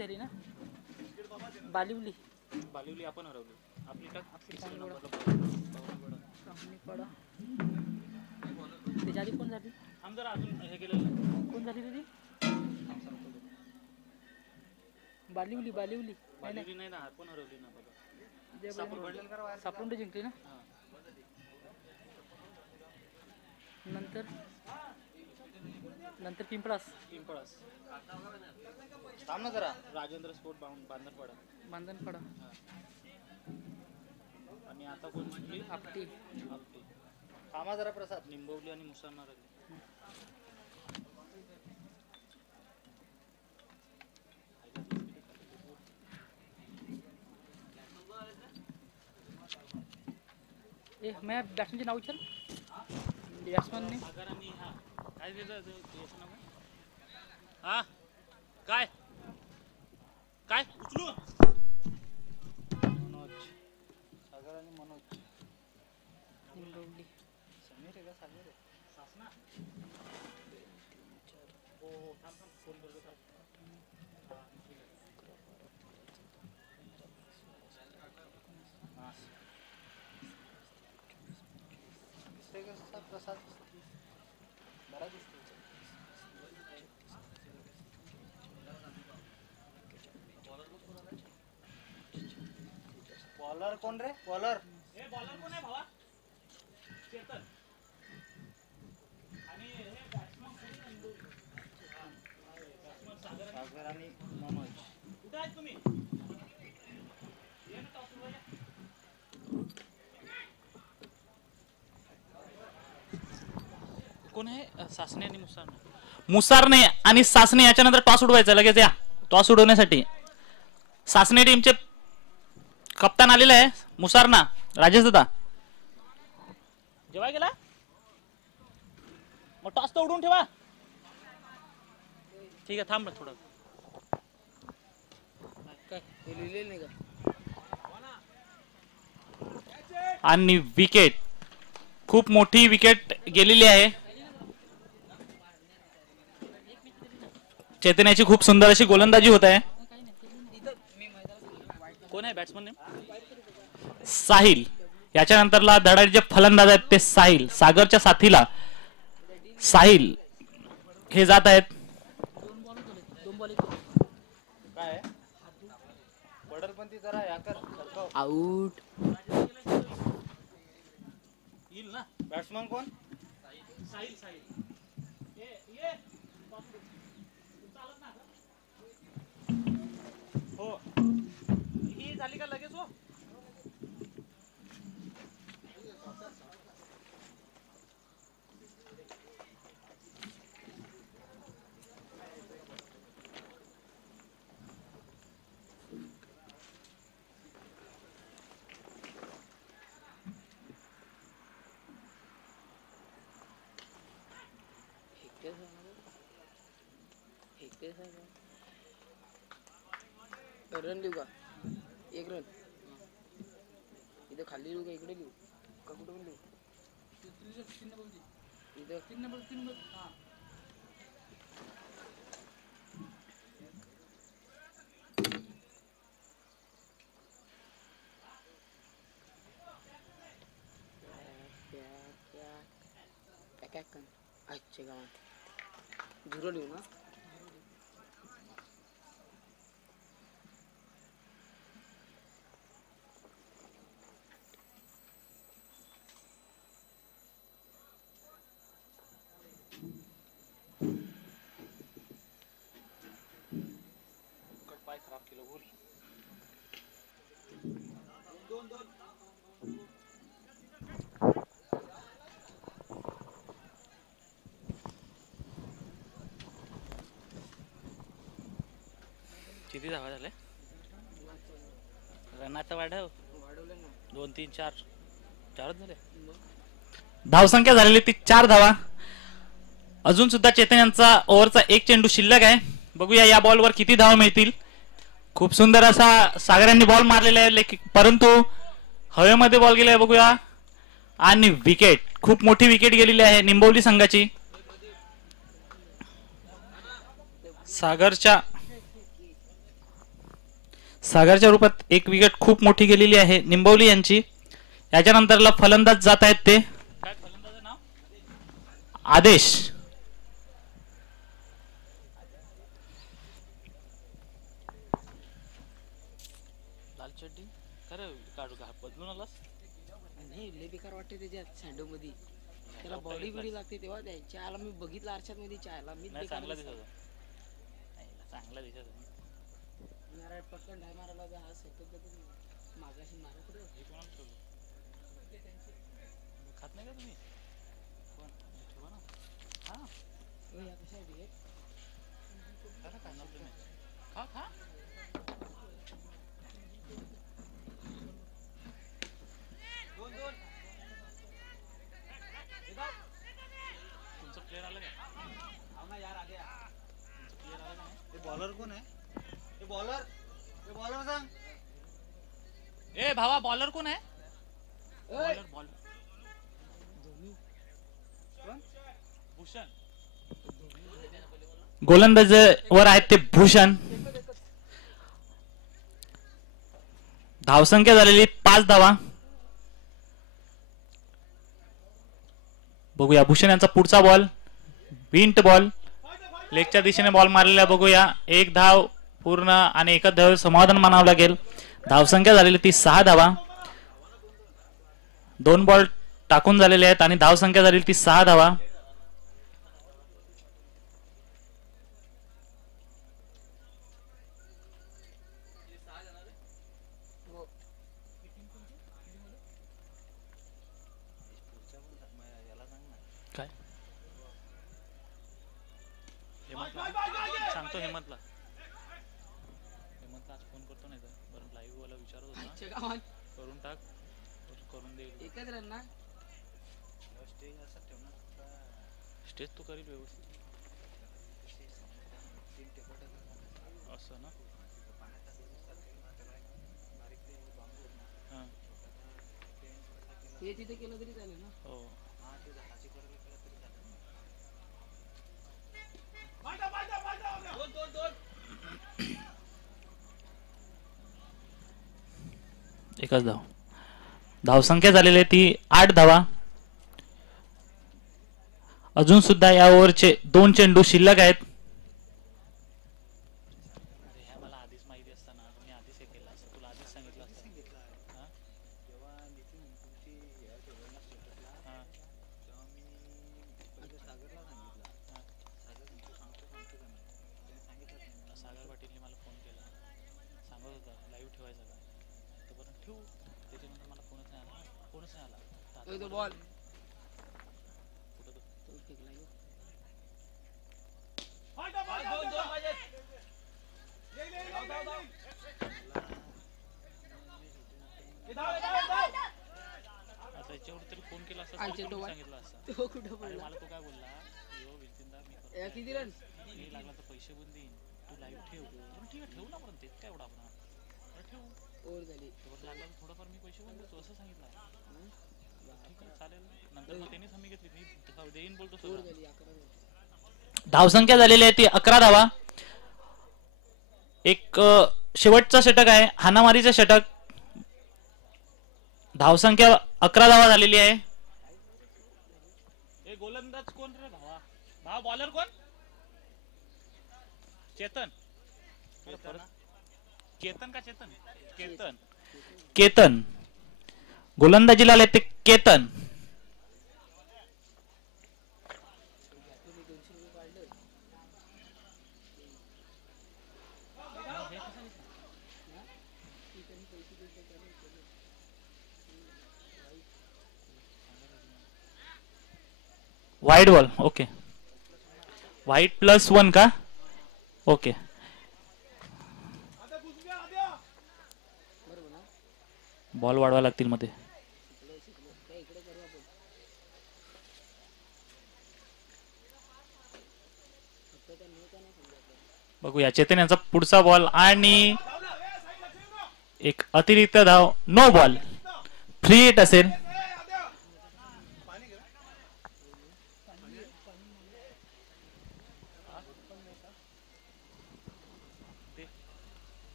झाली ना. बालिवली बालिवली आपण हरवली. आपली टाक पडा त्याच्या आधी कोण झाली. आम जरा अजून हे केलेलं कोण झाली त्याची. बालिवली बालिवली बालिवली नाही ना, आपण हरवली ना बघा. सापडून जिंकली ना. नंतर नंतर पिंपळास थांब ना जरा. राजेंद्र स्पोर्ट बांधणपाडा बांधणपाडा. आणि आता कोण जिंकली. आपटी. थांबा जरा प्रसाद. निंबवली आणि मुसळणार आली. ए मैं बॅट्समॅनचे नाव विचार. बॅट्समॅनने काय दिलं हा काय काय उचलू. मनोज सागर आणि मनोज. निंबवली समीर आहे का सागर आहे. सासना हो हो थांब थांब फोन करतो. प्रसाद बरा दिसतो. बॉलर कोण रे. बॉलर कोण आहे भावा. चेतन आणि हे बॅट्समन सागर आणि मनोज. कुठे आहेत तुम्ही. कोण आहे. सासने आणि मुसारने आणि सासने याच्यानंतर टॉस उडवायचा लगेच. या टॉस उडवण्यासाठी सासने टीमचे कप्तान आलेला आहे. मुसारना राजेश दादा जेव्हा गेला मग टॉस तर उडवून ठेवा. ठीक आहे थांब थोडं. आणि विकेट खूप मोठी विकेट गेलेली आहे. चैतन्याची खूप सुंदर अशी गोलंदाजी होत आहे. कोण आहे बॅट्समन. साहिल. याच्यानंतरला धडाडीचे फलंदाज आहेत ते साहिल. सागरच्या साथीला साहिल हे जात आहेत. काय बॉर्डरपंथी जरा आउट. येईल ना बॅट्समन कोण. साहिल साहिल. हो ही झाली का लगेच. हो रन लिहू का. एक रन इथं खाली लिहू का इकडे लिहू का कुठं पण लिहू. इथं 3 नंबर 3 नंबर. हां काय काय अच्छा गावात 0 लिहू ना. किती धावा झाल्या. रन आता वाढवलं ना. 2 3 4 4 झाले. धावसंख्या झालेली ती 4 धावा. अजून सुद्धा चेतन यांचा ओव्हरचा एक चेंडू शिल्लक आहे. बघूया या बॉलवर किती धावा मिळतील. खूप सुंदर असा सागरांनी बॉल मारलेला आहे परंतु हवेमध्ये बॉल गेलाय. बघूया आणि विकेट. खूप मोठी विकेट गेलेली आहे निंबवली संघाची. सागरच्या सागरच्या रूपात एक विकेट खूप मोठी गेलेली आहे निंबवली यांची. याच्यानंतरला फलंदाज जात आहेत ते काय फलंदाजाचं नाव आदेश. लाल चड्डी खरं काढू का बदलून आलास नाही लय बेकार वाटते त्याच्यात सँडो मध्ये. त्याला बॉडी बिडी लागते तेव्हा द्यायच्या आला. मी बघितलं आरशात मध्ये चायला मी चांगला दिसत चांगला दिसत मारा पटकन ढाय मारायला हा सेकंद मागाशी मारा पुढे खात नाही का तुम्ही कोण ठेवा ना. हा या कशा आहे बिघेट खा खा तुमचं प्लेअर आलं का यार आ गया प्लेअर आलं का बॉलर कोण आहे हे बॉलर सांग. ए भावा बॉलर कोण आहे बॉलर बॉलर भूषण गोलंदाज वर आहेत ते भूषण. धावसंख्या झालेली 5 धावा. बघूया भूषण यांचा पुढचा बॉल विंट बॉल लेगच्या दिशेने बॉल मारलेला बघूया. 1 धाव पूर्ण आणि 1 धाव समाधान मानावं लागेल. धावसंख्या झालेली ती 6 धावा. 2 बॉल टाकून झालेले आहेत आणि धावसंख्या झालेली ती 6 धावा. काय सांगतो हेमंतला आज फोन करतो नाही तर बरं लाईव्ह वाला विचारत होता करून टाक करून दे एकच रन ना स्टेज तू करील व्यवस्थित असं ना. हे तिथे केलं तरी चालेल ना. हो एकच धाव. धावसंख्या झालेली आहे ती 8 धावा. अजून सुद्धा या ओव्हरचे 2 चेंडू शिल्लक आहेत. मला आधीच माहिती असताना मी आधीच हे केलं असतं तुला आधीच सांगितलं असतं. सागर पाटीलने मला फोन केला सांगत होता लाईव्ह ठेवायचा का तोपर्यंत ठेवू त्याच्यानंतर मला फोनच नाही आला तो बॉल आता याच्यावर तरी फोन केला असता सांगितलं असतं. तो कुठं पडला मला तो काय बोलला यो विलकिंदा मी किती रन मी लागला तर पैसे पण देईन तू लाईव्ह ठेव. ठीक आहे ठेवू ना पण तेच काय एवढा आपण ठेवू ओव्हर झाली लागला तर थोडंफार मी पैसे पण देतो असं सांगितलं. ठीक आहे चालेल नंतर मग त्यांनीच हमी घेतली मी देईन बोलतो. ओव्हर झाली 11 धावसंख्या झालेली आहे ती 11 धावा. एक शेवटचा षटक आहे हाणामारीचा षटक. धावसंख्या 11 धावा झालेली आहे. गोलंदाज कोण रे भावा भावा बॉलर कोण चेतन केतन का चेतन केतन केतन गोलंदाजीला आले ते केतन. वाईड बॉल ओके वाईट +1 का ओके. बॉल वाढवा लागतील मध्ये. बघूया चेतन यांचा पुढचा बॉल आणि एक अतिरिक्त धाव नो बॉल फ्री हिट असेल.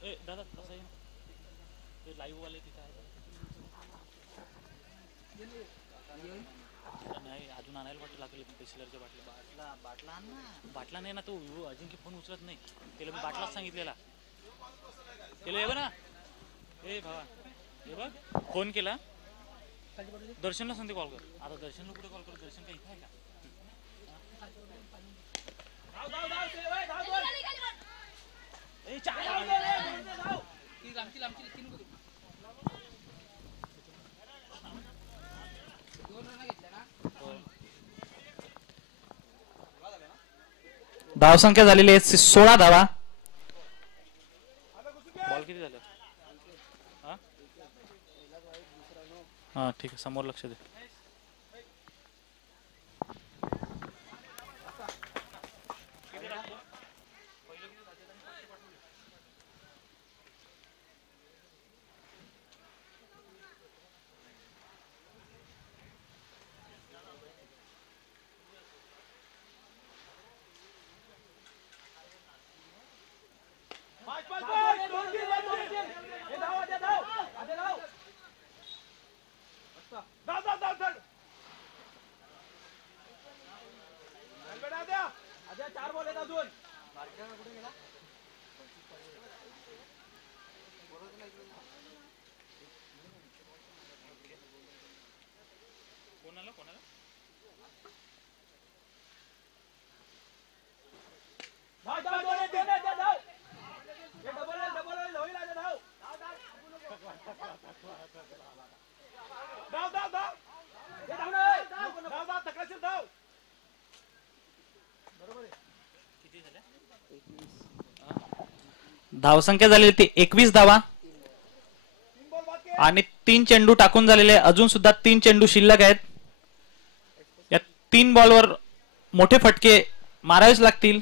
दादा कसं आहे ते लाईव्ह वाले तिथे आहे नाही अजून आणायला वाटतं लागेल बिस्लरच्या बाटला नाही ना तो अजिंक्य फोन उचलत नाही त्याला मी बाटलाच सांगितलेला त्याला हे बघ ना ए भावा हे बघ फोन केला दर्शनला सांगते कॉल कर आता दर्शनला कुठे कॉल कर दर्शन काही इथे आहे का धावसंख्या झालेली आहे 16 धावा. बॉल किती झालं हा ठीक आहे समोर लक्ष दे धावसंख्या झालेली ती 21 धावा आणि 3 चेंडू टाकून झालेले अजून सुद्धा 3 चेंडू शिल्लक आहेत. या 3 बॉलवर मोठे फटके मारावेच लागतील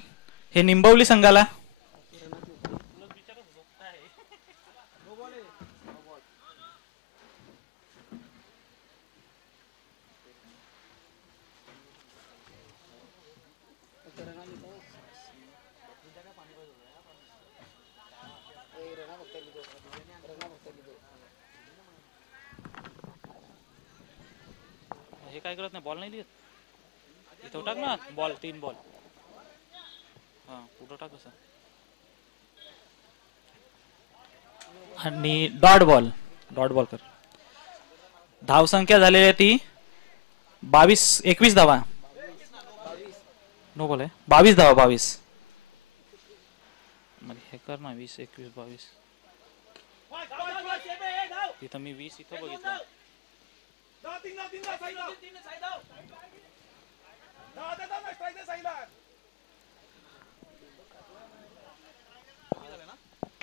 हे निंबवली संघाला. हे काय करत नाही बॉल नाही लिहित इथं टाक ना बॉल 3 बॉल हा कुठं टाक असं आणि डॉट बॉल कर. धावसंख्या झालेली आहे ती 21 धावा. नो बॉल आहे 22 धावा 22 म्हणजे हे कर ना 20 21 22 इथं मी 20 इथं बघितलं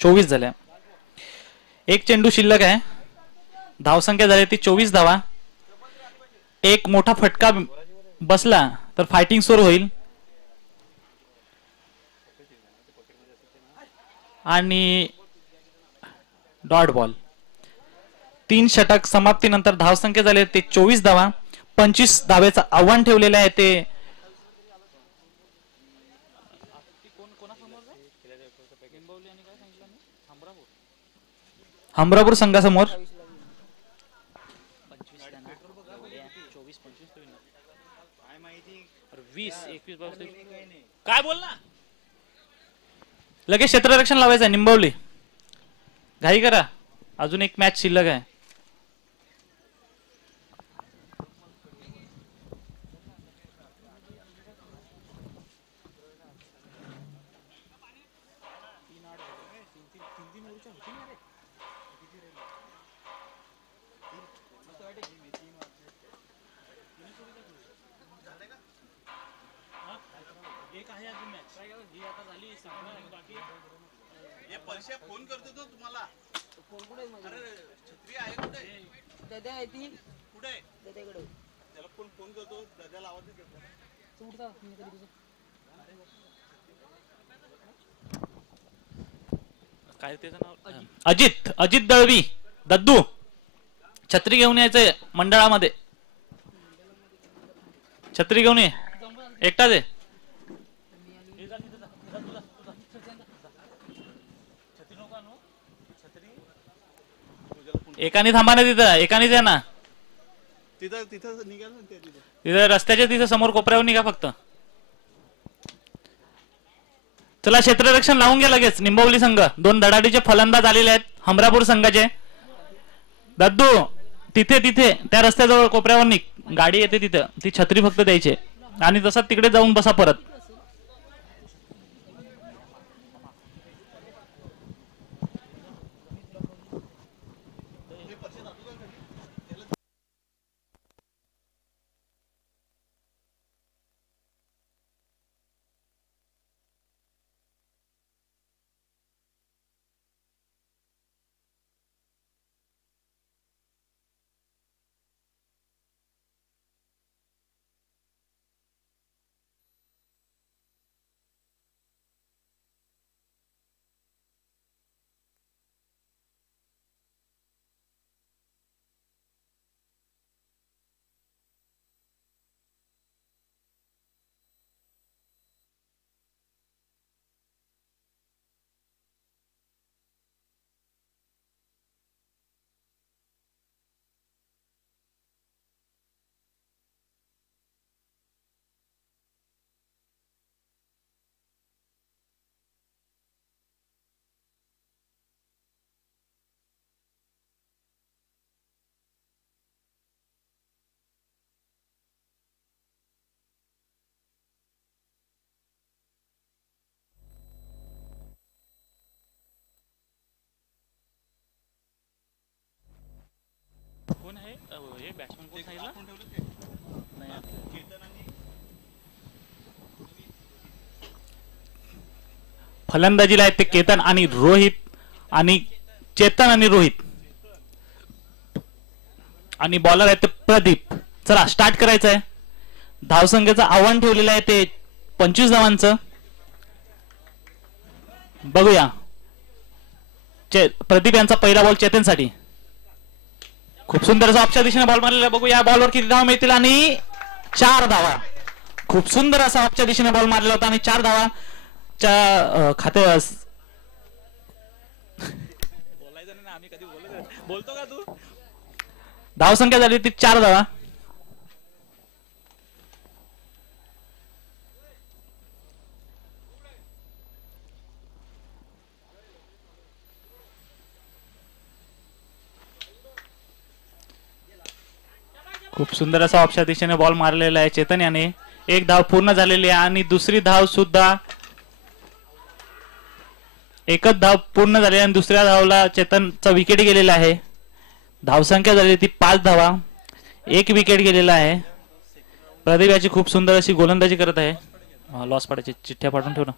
चोवीस झाल्या. एक चेंडू शिल्लक आहे. धावसंख्या झाली ती 24 धावा. एक मोठा फटका बसला तर फायटिंग सुरू होईल आणि डॉट बॉल. 3 षटक समाप्तीनंतर धावसंख्या झाली ते 24 धावा. 25 धावेचं आव्हान ठेवलेलं आहे ते हमरापूर संघासमोर. 20 काय बोल ना लगेच क्षेत्ररक्षण लावायचं निंबवली घाई करा अजून एक मॅच शिल्लक आहे. पैसे फोन करतो तो तुम्हाला फोन कुठे अरे छत्री आहे कुठे दादा आहे ती कुठे दादाकडे त्याला फोन करतो दादाला आवाज देतो काय त्याचं नाव अजित दळवी दद्दू छत्री घेऊन यायचंय मंडळामध्ये. छत्री घेऊन ये एकटाच आहे. एकाने थांबा ना तिथं, एकानेच या ना तिथं तिथं निघाल ना ते तिथं. तिथं रस्त्याच्या तिथं समोर कोपऱ्यावर निघा फक्त. चला क्षेत्ररक्षण लावून घ्या लगेच. निंबवली संघ 2 धडाडीचे फलंदाज आलेले आहेत हमरापूर संघाचे. दद्दू तिथे तिथे त्या रस्त्याजवळ कोपऱ्यावर निघ, गाडी येते तिथं, ती छत्री फक्त द्यायची आणि तसं तिकडे जाऊन बसा परत. कोण आहे हे बॅट्समन कोण सांगितलं? फलंदाजीला आहेत ते केतन आणि रोहित आणि चेतन आणि रोहित आणि बॉलर आहेत ते प्रदीप. चला स्टार्ट करायचं आहे. धावसंख्येचं आव्हान ठेवलेलं आहे ते 25 धावांचं. बघूया प्रदीप यांचा पहिला बॉल चेतनसाठी. खूप सुंदर असा ऑफच्या दिशेने बॉल मारलेला. बघूया बॉलवर किती धावा मिळतील आणि 4 धावा. खूप सुंदर असा ऑफच्या दिशेने बॉल मारला होता आणि 4 धावा खात्यावर. बोलतो का तू? धावसंख्या झाली ती 4 धावा. खूप सुंदर असा ऑफच्या दिशेने बॉल मारलेला आहे चेतन याने. 1 धाव पूर्ण झालेली आहे आणि दुसरी धाव सुद्धा एकच धाव पूर्ण झाली आणि दुसऱ्या धावला चेतनचा विकेट गेलेला आहे. धावसंख्या झाली ती 5 धावा. 1 विकेट गेलेला आहे. प्रदीप याची खूप सुंदर अशी गोलंदाजी करत आहे. लॉस पडायची चिठ्ठ्या पाठवून ठेव ना.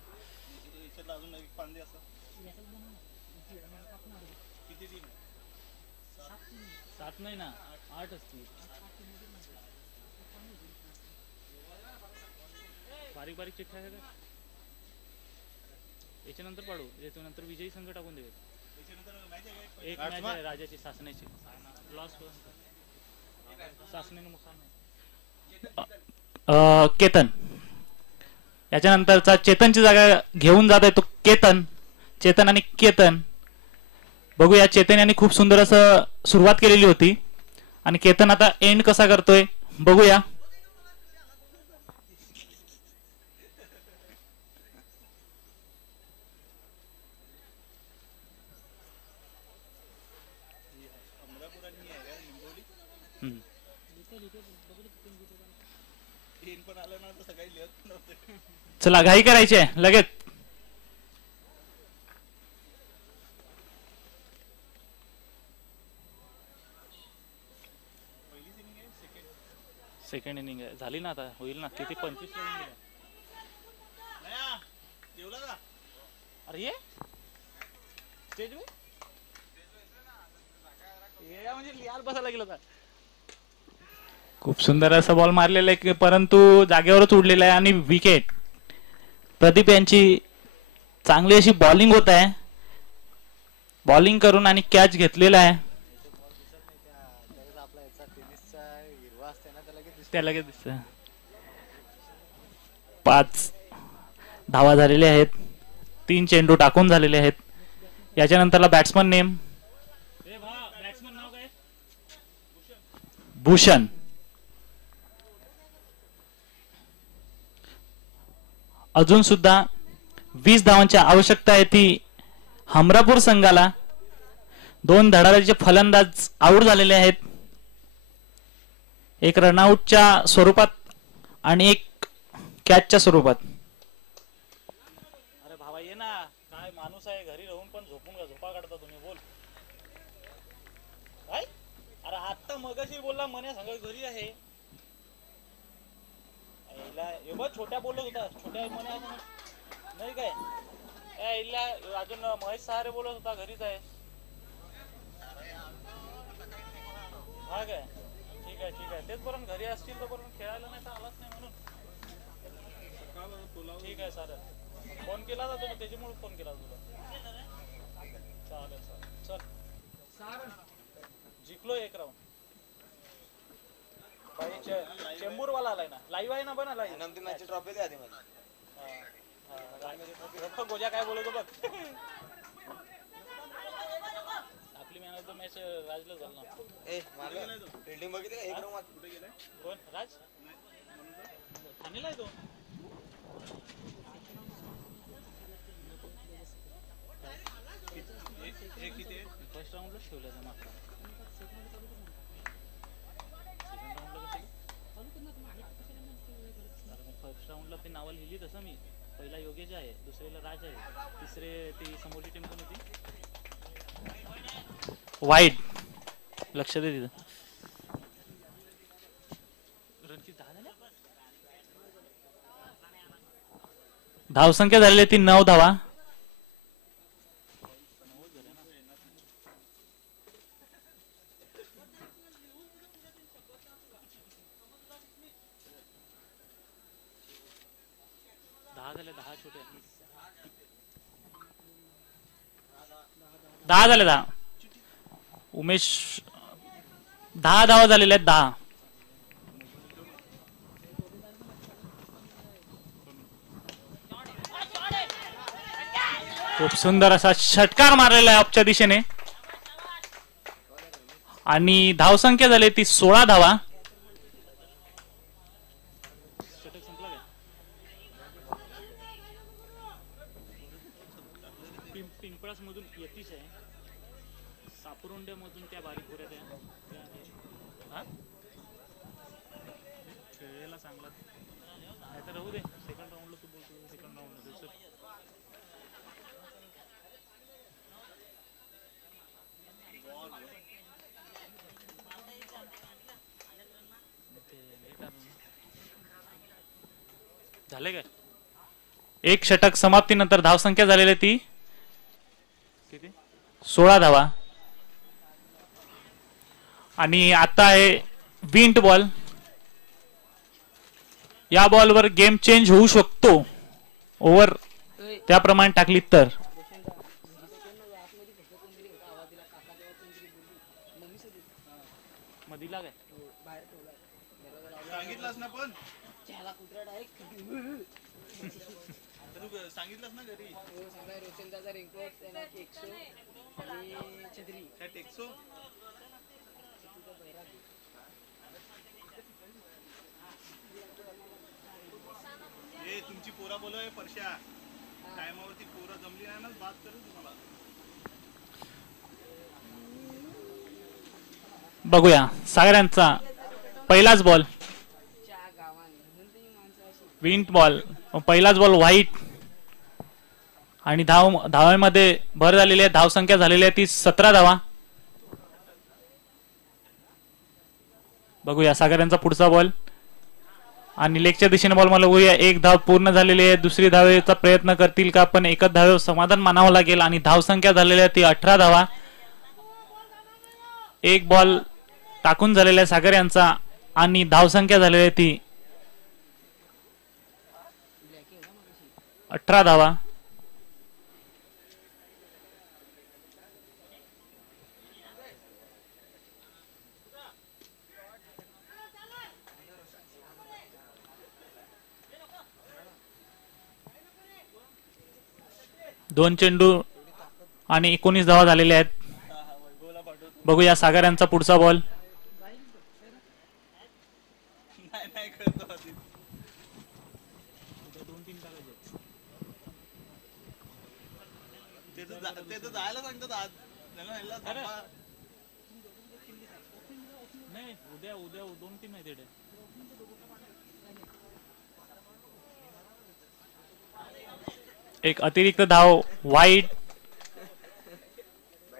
बारीक बारीक चिठ्ठ्या याच्यानंतर पाडू, याच्यानंतर विजयी संघ टाकून देऊ. एक मॅच आहे राजाची सासण्याची. लॉस सासने केतन. याच्यानंतरचा चेतनची जागा घेऊन जात आहे तो केतन. चेतन आणि केतन. बघूया चेतन यांनी खूप सुंदर असं सुरुवात केलेली होती आणि केतन आता एंड कसा करतोय बघूया. चला घाई करायची आहे लगेच. सेकंड इनिंग आहे झाली ना, आता होईल ना. किती 25 अरे ये स्टेज म्हणजे लिहाल बसायला गेलो. खूप सुंदर असा बॉल मारलेला आहे परंतु जागेवरच उडलेला आहे आणि विकेट. प्रदीप यांची चांगली अशी बॉलिंग होत आहे. बॉलिंग करून आणि कॅच घेतलेला आहे. त्या लगेच दिसत. 5 धावा झालेले आहेत. 3 चेंडू टाकून झालेले आहेत. याच्यानंतरला बॅट्समन नेम भूषण. अजून सुद्धा 20 धावांची आवश्यकता आहे ती हमरापूर संघाला. 2 धडाडीचे फलंदाज आऊट झालेले आहेत, एक रनआउटच्या स्वरूपात आणि एक कॅचच्या स्वरूपात. अरे भावा ये ना, काय माणूस आहे, घरी राहून पण झोपा काढता तुम्ही. बोल काय. अरे आता मगाशी बोलला मने सांग घरी आहे. छोट्या बोलत होता, छोट्या मने नाही काय. अजून महेश सहारे बोलत होता घरीच आहे. हा काय, ठीक आहे ठीक आहे. तेच बरं घरी असतील तर बरं खेळायला नाही तर आलाच नाही म्हणून. ठीक आहे चालेल. फोन केला जातो त्याच्यामुळे फोन केला तुला. चालेल चालेल चल. जिंकलो 1 राऊंड. चेंबूर वाला आलाय ना, लाईव्ह आहे ना. बना लाईव्ह नंतर मॅच ट्रॉफी दे आधी मला. गोजा काय बोलतो बघ. आपली मॅन ऑफ द मॅच राजला झाला. ए मारला फिल्डिंग बघितली का 1 राऊंड कुठे गेलाय. कोण राज ठाणेला आहे तो. फर्स्ट राऊंडला ठेवलं जमा. फर्स्ट राऊंडला ते नावं लिहिली तसं मी. पहिला योगेश आहे, दुसरीला राज आहे, तिसरे ती समोरची टीम कोण होती. वाईट. लक्ष दे तिथं. रणची 10 झाल्या. धावसंख्या झालेली ती 9 धावा. दहा झाले. 10 उमेश 10 धावा झालेल्या आहेत. 10. खूप सुंदर असा षटकार मारलेला आहे ऑफच्या दिशेने आणि धावसंख्या झाली ती 16 धावा. पिंपळास मधून यतीश आहे, सापरुंडे मधून त्या बारीक होऱ्या त्या खेळायला चांगला नाही तर राहू दे. सेकंड राऊंडला तू बोलतो. सेकंड राऊंडला झाले काय. 1 षटक समाप्तीनंतर धावसंख्या झालेली ती किती 16 धावा. आणि आता आहे विंट बॉल. या बॉलवर गेम चेंज होऊ शकतो ओव्हर त्याप्रमाणे टाकली तर. मधीला काय सांगितलंस ना पण सांगितलंस ना घरी. रोशनदाचा रेनकोट त्यांना 100 आणि छत्री काय टेक्सो. ए तुमची पोरा बोलव परश्या. टायमावरती पोरा जमली नाही ना बात करू तुम्हाला. बघूया सागरांचा पहिलाच बॉल. विंट बॉल पहिलाच बॉल व्हाईट आणि धावांमध्ये भर झालेली आहे. धावसंख्या झालेली आहे ती 17 धावा. बघूया सागरांचा पुढचा बॉल आणि लेगच्या दिशेने बॉल मला बघूया. 1 धाव पूर्ण झालेली आहे. दुसरी धावेचा प्रयत्न करतील का, पण एकच धावेवर समाधान मानावं लागेल आणि धावसंख्या झालेली आहे ती 18 धावा. 1 बॉल टाकून झालेला आहे सागर यांचा आणि धावसंख्या झालेली आहे ती 18 धावा. दोन चेंडू आणि 19 धावा झालेल्या आहेत. बघूया सागर यांचा पुढचा बॉल. ते तर जायला सांगतात आज त्यांना ह्याला थांबा. नाही उद्या उद्या 2-3 आहे तिकडे. एक अतिरिक्त धाव वाईट.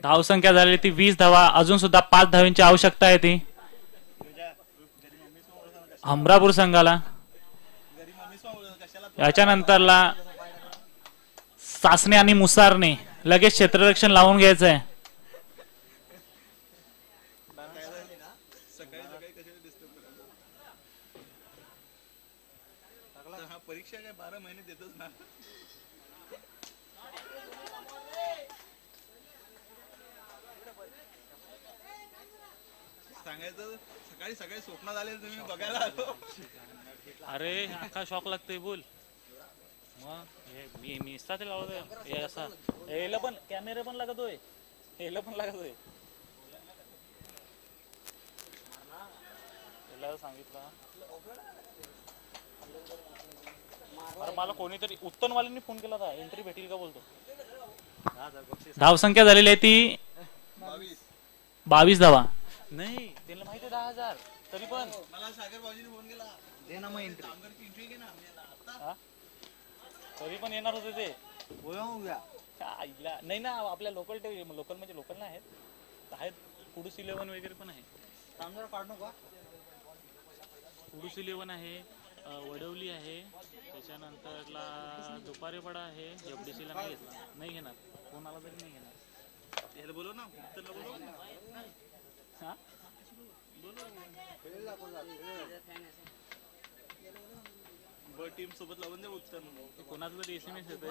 धावसंख्या झालेली ती 20 धावा. अजून सुद्धा 5 धावांची आवश्यकता आहे ती हमरापूर संघाला. याच्यानंतरला सासने आणि मुसारने लगेच क्षेत्ररक्षण लावून घ्यायचं आहे. सकाळी सकाळी कशाला डिस्टर्ब करायचं. हा परीक्षा काय 12 महिने देतच ना. सांगायचं सकाळी सकाळी स्वप्नात आले तुम्ही बघायला आलो. अरे अख्खा शॉक लागतोय बोल. मग मी मी ते लावतोय हे असा. याला पण कॅमेरा पण लागतोय. याला पण लागतोय. याला सांगितलं. अरे मला कोणीतरी उत्तनवाल्यांनी फोन केला होता. एंट्री भेटेल का बोलतो. धावसंख्या झालेली आहे ती 22 धावा. नाही त्याला माहिती आहे 10,000 तरी पण मला सागर भाऊजीने फोन केला. दे ना मग एंट्री. कामगारची एंट्री घे ना. आता तरी पण येणार होते ते. नाही ना आपल्या लोकल लोकल म्हणजे लोकल नाही आहेत कुडूस 11 वगैरे पण आहे. कुडूस 11 आहे. वडवली आहे. त्याच्यानंतरला दुपारेपाडा आहे. एफडीसीला नाही घेतला. नाही घेणार कोणाला तरी नाही घेणार. याला बोलव ना. उत्तरला बोलव ना. हा टीम सोबत लावून दे उत्तर. कोणाचा तरी SMS येतोय.